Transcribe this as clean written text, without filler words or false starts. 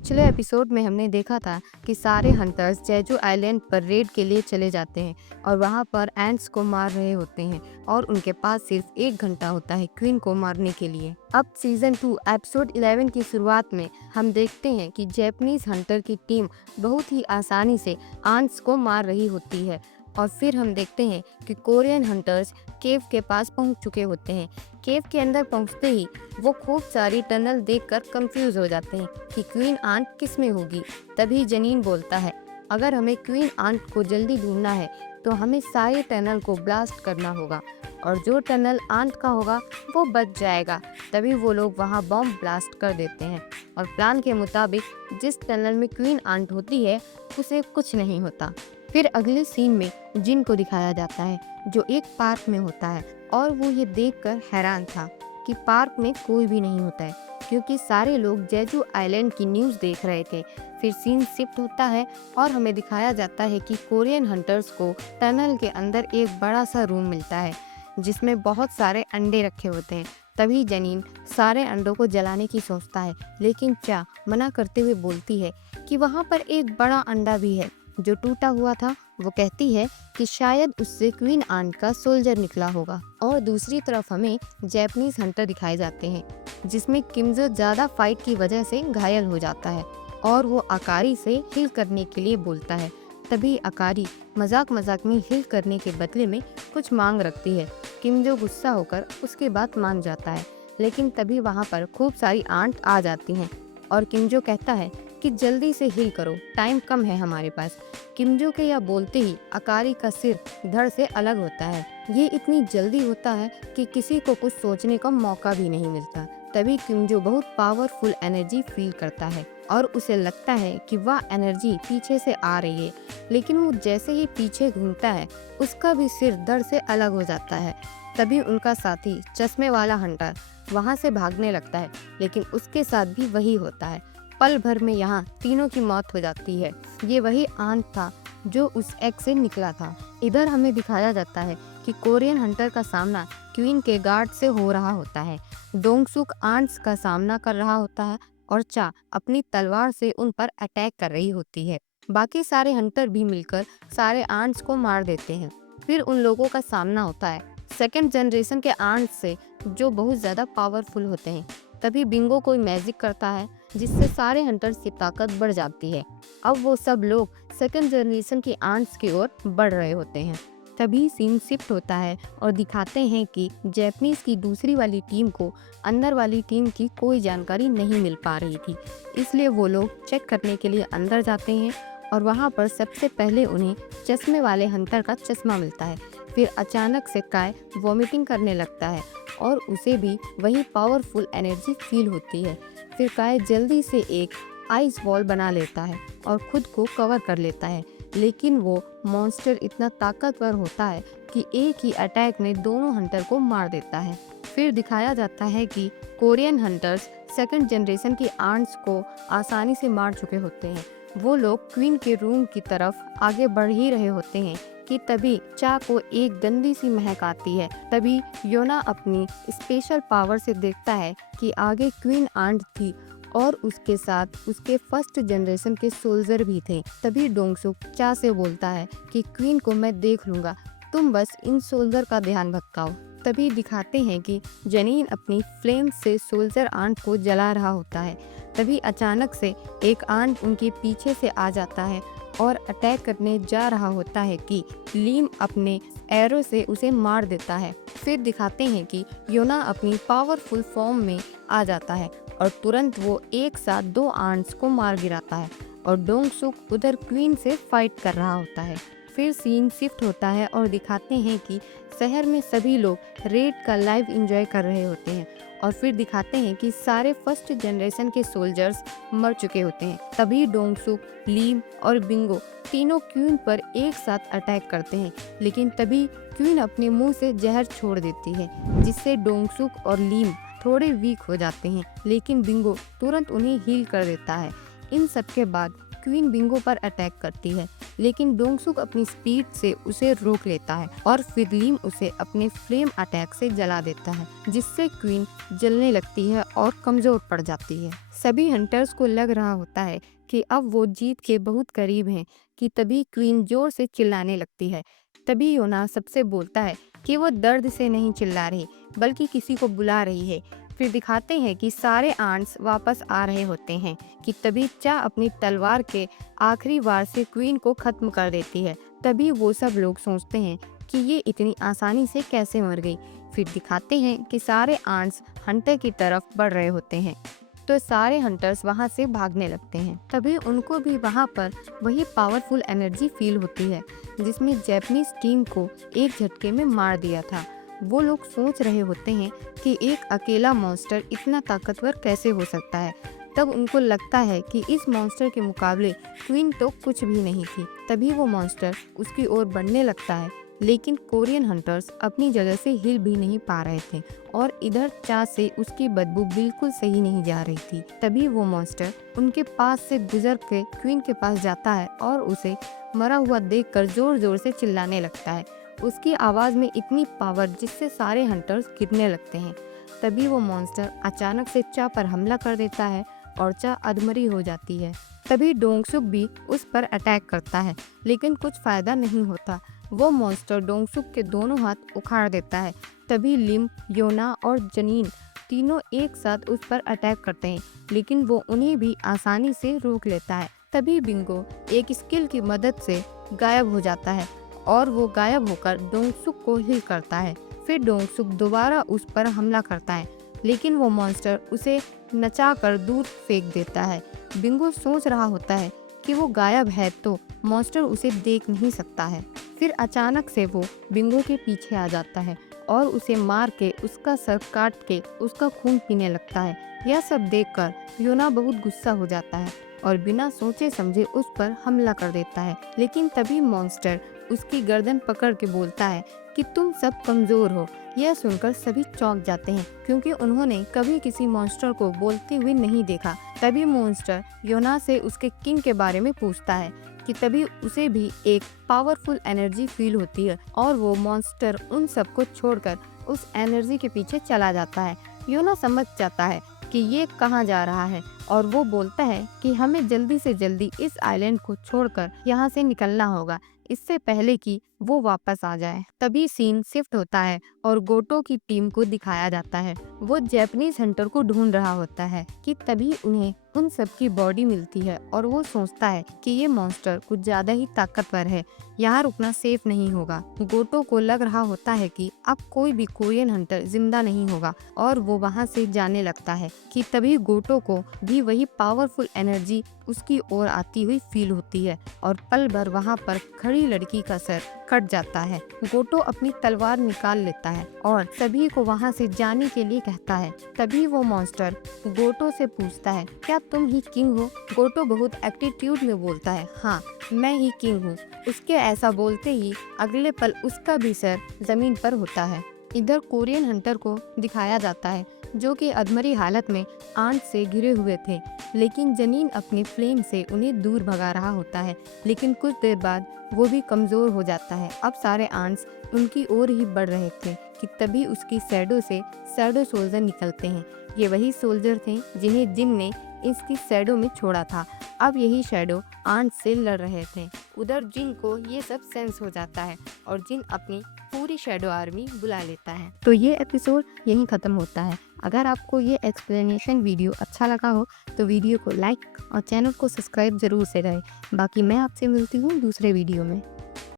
पिछले एपिसोड में हमने देखा था कि सारे हंटर्स जेजू आइलैंड पर रेड के लिए चले जाते हैं और वहां पर एंट्स को मार रहे होते हैं और उनके पास सिर्फ 1 घंटा होता है क्वीन को मारने के लिए। अब सीजन 2 एपिसोड 11 की शुरुआत में हम देखते हैं कि जैपनीज हंटर की टीम बहुत ही आसानी से आंट्स को मार रही होती है और फिर हम देखते हैं कि कोरियन हंटर्स केव के पास पहुंच चुके होते हैं। केव के अंदर पहुंचते ही वो खूब सारी टनल देखकर कंफ्यूज हो जाते हैं कि क्वीन आंट किस में होगी। तभी जनीन बोलता है, अगर हमें क्वीन आंट को जल्दी ढूंढना है तो हमें सारे टनल को ब्लास्ट करना होगा और जो टनल आंट का होगा वो बच जाएगा। तभी वो लोग वहाँ बॉम्ब ब्लास्ट कर देते हैं और प्लान के मुताबिक जिस टनल में क्वीन आंट होती है उसे कुछ नहीं होता। फिर अगले सीन में जिन को दिखाया जाता है जो एक पार्क में होता है और वो ये देखकर हैरान था कि पार्क में कोई भी नहीं होता है क्योंकि सारे लोग जेजू आइलैंड की न्यूज़ देख रहे थे। फिर सीन शिफ्ट होता है और हमें दिखाया जाता है कि कोरियन हंटर्स को टनल के अंदर एक बड़ा सा रूम मिलता है जिसमें बहुत सारे अंडे रखे होते हैं। तभी जनीन सारे अंडों को जलाने की सोचता है, लेकिन चा मना करते हुए बोलती है कि वहाँ पर एक बड़ा अंडा भी है जो टूटा हुआ था। वो कहती है कि शायद उससे क्वीन आंट का सोल्जर निकला होगा। और दूसरी तरफ हमें जैपनीज हंटर दिखाए जाते हैं जिसमें किमजो ज्यादा फाइट की वजह से घायल हो जाता है और वो अकारी से हील करने के लिए बोलता है। तभी अकारी मजाक मजाक में हील करने के बदले में कुछ मांग रखती है। किमजो गुस्सा होकर उसकी बात मान जाता है, लेकिन तभी वहाँ पर खूब सारी आंट आ जाती हैं और किमजो कहता है कि जल्दी से हील करो, टाइम कम है हमारे पास। किमजो के यह बोलते ही अकारी का सिर धड़ से अलग होता है। ये इतनी जल्दी होता है कि किसी को कुछ सोचने का मौका भी नहीं मिलता। तभी किमजो बहुत पावरफुल एनर्जी फील करता है और उसे लगता है कि वह एनर्जी पीछे से आ रही है, लेकिन वो जैसे ही पीछे घूमता है उसका भी सिर धड़ से अलग हो जाता है। तभी उनका साथी चश्मे वाला हंटर वहाँ से भागने लगता है, लेकिन उसके साथ भी वही होता है। पल भर में यहाँ तीनों की मौत हो जाती है। ये वही आंट था जो उस एग से निकला था। इधर हमें दिखाया जाता है कि कोरियन हंटर का सामना क्वीन के गार्ड से हो रहा होता है। डोंगसुक आंट्स का सामना कर रहा होता है और चा अपनी तलवार से उन पर अटैक कर रही होती है। बाकी सारे हंटर भी मिलकर सारे आंट्स को मार देते हैं। फिर उन लोगों का सामना होता है सेकंड जनरेशन के आंट्स से जो बहुत ज्यादा पावरफुल होते हैं। तभी बिंगो कोई मैजिक करता है जिससे सारे हंटर्स की ताकत बढ़ जाती है। अब वो सब लोग सेकंड जनरेशन की आंट्स की ओर बढ़ रहे होते हैं। तभी सीन शिफ्ट होता है और दिखाते हैं कि जैपनीज की दूसरी वाली टीम को अंदर वाली टीम की कोई जानकारी नहीं मिल पा रही थी, इसलिए वो लोग चेक करने के लिए अंदर जाते हैं और वहाँ पर सबसे पहले उन्हें चश्मे वाले हंटर का चश्मा मिलता है। फिर अचानक से काय वॉमिटिंग करने लगता है और उसे भी वही पावरफुल एनर्जी फील होती है। फिर काय जल्दी से एक आइस वॉल बना लेता है और खुद को कवर कर लेता है, लेकिन वो मॉन्स्टर इतना ताकतवर होता है कि एक ही अटैक में दोनों हंटर को मार देता है। फिर दिखाया जाता है कि कोरियन हंटर्स सेकंड जनरेशन की आंट्स को आसानी से मार चुके होते हैं। वो लोग क्वीन के रूम की तरफ आगे बढ़ ही रहे होते हैं कि तभी चा को एक गंदी सी महक आती है। तभी योना अपनी स्पेशल पावर से देखता है कि आगे क्वीन आंट थी और उसके साथ उसके फर्स्ट जनरेशन के सोल्जर भी थे। तभी डोंगसुक चा से बोलता है कि क्वीन को मैं देख लूंगा, तुम बस इन सोल्जर का ध्यान भटकाओ। तभी दिखाते हैं कि जनीन अपनी फ्लेम से सोल्जर आंट को जला रहा होता है। तभी अचानक से एक आंट उनके पीछे से आ जाता है और अटैक करने जा रहा होता है कि लीम अपने एरो से उसे मार देता है। फिर दिखाते हैं कि योना अपनी पावरफुल फॉर्म में आ जाता है और तुरंत वो एक साथ 2 आंट्स को मार गिराता है और डोंगसुक उधर क्वीन से फाइट कर रहा होता है। फिर सीन शिफ्ट होता है और दिखाते हैं कि शहर में सभी लोग रेड का लाइव एंजॉय कर रहे होते हैं और फिर दिखाते हैं कि सारे फर्स्ट जनरेशन के सोल्जर्स मर चुके होते हैं। तभी डोंगसुक, लीम और बिंगो तीनों क्वीन पर एक साथ अटैक करते हैं, लेकिन तभी क्वीन अपने मुंह से जहर छोड़ देती है जिससे डोंगसुक और लीम थोड़े वीक हो जाते हैं, लेकिन बिंगो तुरंत उन्हें हील कर देता है। इन सब के बाद क्वीन बिंगो पर अटैक करती है, लेकिन डोंगसुक अपनी स्पीड से उसे रोक लेता है और फिर लिम उसे अपने फ्लेम अटैक से जला देता है, जिससे क्वीन जलने लगती है और कमजोर पड़ जाती है। सभी हंटर्स को लग रहा होता है कि अब वो जीत के बहुत करीब हैं कि तभी क्वीन जोर से चिल्लाने लगती है। तभी योना सबसे बोलता है कि वो दर्द से नहीं चिल्ला रही बल्कि किसी को बुला रही है। फिर दिखाते हैं कि सारे आंट्स वापस आ रहे होते हैं कि तभी चा अपनी तलवार के आखिरी वार से क्वीन को खत्म कर देती है। तभी वो सब लोग सोचते हैं कि ये इतनी आसानी से कैसे मर गई। फिर दिखाते हैं कि सारे आंट्स हंटर की तरफ बढ़ रहे होते हैं, तो सारे हंटर्स वहां से भागने लगते हैं। तभी उनको भी वहां पर वही पावरफुल एनर्जी फील होती है जिसमें जापानीज टीम को एक झटके में मार दिया था। वो लोग सोच रहे होते हैं कि एक अकेला मॉन्स्टर इतना ताकतवर कैसे हो सकता है। तब उनको लगता है कि इस मॉन्स्टर के मुकाबले क्वीन तो कुछ भी नहीं थी। तभी वो मॉन्स्टर उसकी ओर बढ़ने लगता है, लेकिन कोरियन हंटर्स अपनी जगह से हिल भी नहीं पा रहे थे और इधर चा से उसकी बदबू बिल्कुल सही नहीं जा रही थी। तभी वो मॉन्स्टर उनके पास से गुजर के क्वीन के पास जाता है और उसे मरा हुआ देखकर जोर जोर से चिल्लाने लगता है। उसकी आवाज में इतनी पावर जिससे सारे हंटर्स गिरने लगते हैं। तभी वो मॉन्स्टर अचानक से चा पर हमला कर देता है और चा अधमरी हो जाती है। तभी डोंगसुक भी उस पर अटैक करता है, लेकिन कुछ फायदा नहीं होता। वो मॉन्स्टर डोंगसुक के दोनों हाथ उखाड़ देता है। तभी लिम, योना और जनीन तीनों एक साथ उस पर अटैक करते हैं, लेकिन वो उन्हें भी आसानी से रोक लेता है। तभी बिंगो एक स्किल की मदद से गायब हो जाता है और वो गायब होकर डोंगसुक को हिल करता है। फिर डोंगसुक दोबारा उस पर हमला करता है, लेकिन वो मॉन्स्टर उसे नचाकर दूर फेंक देता है। बिंगो सोच रहा होता है कि वो गायब है तो मॉन्स्टर उसे देख नहीं सकता है। फिर अचानक से वो बिंगो के पीछे आ जाता है और उसे मार के उसका सर काट के उसका खून पीने लगता है। यह सब देखकर योना बहुत गुस्सा हो जाता है और बिना सोचे समझे उस पर हमला कर देता है। लेकिन तभी मॉन्स्टर उसकी गर्दन पकड़ के बोलता है कि तुम सब कमजोर हो। यह सुनकर सभी चौंक जाते हैं क्योंकि उन्होंने कभी किसी मॉन्स्टर को बोलते हुए नहीं देखा। तभी मॉन्स्टर योना से उसके किंग के बारे में पूछता है कि तभी उसे भी एक पावरफुल एनर्जी फील होती है और वो मॉन्स्टर उन सबको छोड़कर उस एनर्जी के पीछे चला जाता है। योना समझ जाता है कि ये कहाँ जा रहा है और वो बोलता है कि हमें जल्दी से जल्दी इस आइलैंड को छोड़कर यहाँ से निकलना होगा, इससे पहले कि वो वापस आ जाए। तभी सीन शिफ्ट होता है और गोटो की टीम को दिखाया जाता है। वो जापानीज हंटर को ढूंढ रहा होता है कि तभी उन्हें उन सब की बॉडी मिलती है और वो सोचता है कि ये मॉन्स्टर कुछ ज्यादा ही ताकतवर है, यहाँ रुकना सेफ नहीं होगा। गोटो को लग रहा होता है कि अब कोई भी कोरियन हंटर जिंदा नहीं होगा और वो वहाँ से जाने लगता है कि तभी गोटो को भी वही पावरफुल एनर्जी उसकी ओर आती हुई फील होती है और पल भर वहाँ पर खड़ी लड़की का सर कट जाता है। गोटो अपनी तलवार निकाल लेता है और सभी को वहाँ से जाने के लिए कहता है। तभी वो मॉन्स्टर गोटो से पूछता है, क्या तुम ही किंग हो? गोटो बहुत एटीट्यूड में बोलता है, हाँ मैं ही किंग हूँ। उसके ऐसा बोलते ही अगले पल उसका भी सर जमीन पर होता है। इधर कोरियन हंटर को दिखाया जाता है जो कि अधमरी हालत में आंट से घिरे हुए थे, लेकिन जनीन अपने फ्लेम से उन्हें दूर भगा रहा होता है। लेकिन कुछ देर बाद वो भी कमजोर हो जाता है। अब सारे आंट्स उनकी ओर ही बढ़ रहे थे कि तभी उसकी शैडो से शैडो सोल्जर निकलते हैं। ये वही सोल्जर थे जिन्हें जिन ने इसकी शैडो में छोड़ा था। अब यही शैडो आंट से लड़ रहे थे। उधर जिन को ये सब सेंस हो जाता है और जिन अपनी पूरी शैडो आर्मी बुला लेता है। तो ये एपिसोड यहीं खत्म होता है। अगर आपको ये एक्सप्लेनेशन वीडियो अच्छा लगा हो तो वीडियो को लाइक और चैनल को सब्सक्राइब जरूर से करें। बाकी मैं आपसे मिलती हूँ दूसरे वीडियो में।